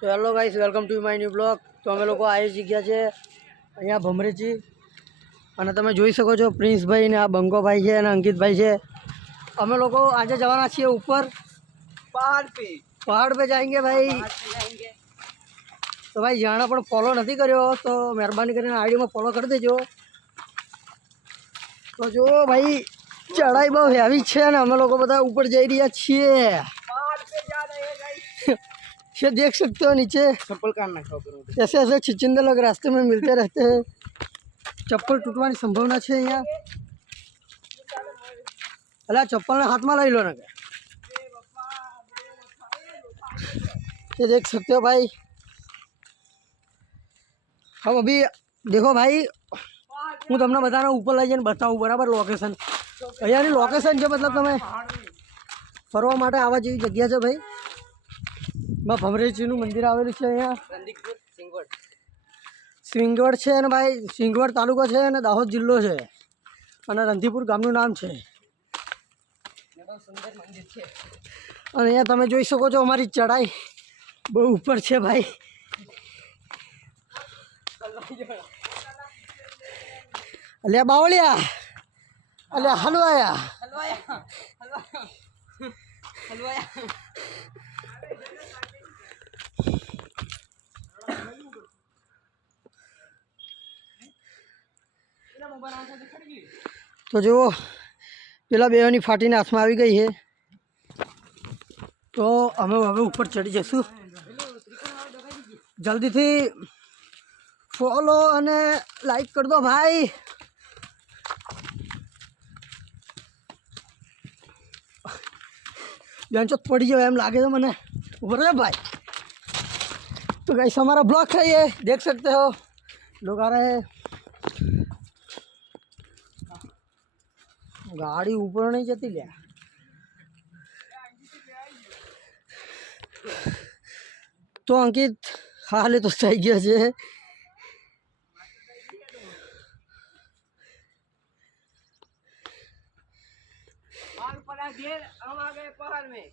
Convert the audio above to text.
તો hello guys, welcome to my new blog. તો અમે લોકો આવી જગ્યા છે અહીંયા ભમરેજી, અને તમે જોઈ શકો છો પ્રિન્સભાઈ ને આ બંકોભાઈ છે અને અંકિતભાઈ છે. અમે લોકો આજે જવાના છીએ ઉપર પહાડ पे जाएंगे भाई. તો ભાઈ જાણે પણ ફોલો નથી કર્યો તો મહેરબાની કરીને આઈડીમાં ફોલો કરી દેજો. તો જો ભાઈ ચढ़ाई બહુ હેવી છે ને અમે લોકો બધા ઉપર જઈ રહ્યા છીએ. ये देख सकते हो नीचे चप्पल काटना ऐसे ऐसे छिचिंदे लोग रास्ते में मिलते रहते हैं. चप्पल टूटवानी संभावना है यहाँ. अला चप्पल ने हाथ में लाई लो ना. ये देख सकते हो भाई. हम अभी देखो भाई हूँ तमने बता ऊपर लई जाने बताऊँ बराबर लोकेशन. अहींयानी लोकेशन है मतलब तमे फरवा माटे आवा जेवी जग्या है भाई. भमरेजीનું મંદિર આવેલું છે અહીંયા સિંગવડ છે અને ભાઈ સિંગવડ તાલુકો છે અને દાહોદ જિલ્લો છે અને રંધીપુર ગામનું નામ છે. અને અહીંયા તમે જોઈ શકો છો અમારી ચઢાઈ બહુ ઉપર છે ભાઈ. અલ્યા બાવળિયા અલ્યા હલવાયા. તો જુઓ પેલા બેવાની ફાટીને હાથમાં આવી ગઈ છે. તો અમે હવે ઉપર ચડી જઈશું. જલ્દીથી ફોલો અને લાઈક કરી દો ભાઈ. बेंचो पड़ी जाए एम लागे तो मैंने ऊपर है भाई. तो गाइस हमारा ब्लॉक है ये देख सकते हो लोग आ रहे हैं. गाड़ी ऊपर नहीं जाती लिया. तो अंकित हाल तो सही गया है. हम आ गए पहाड़ में.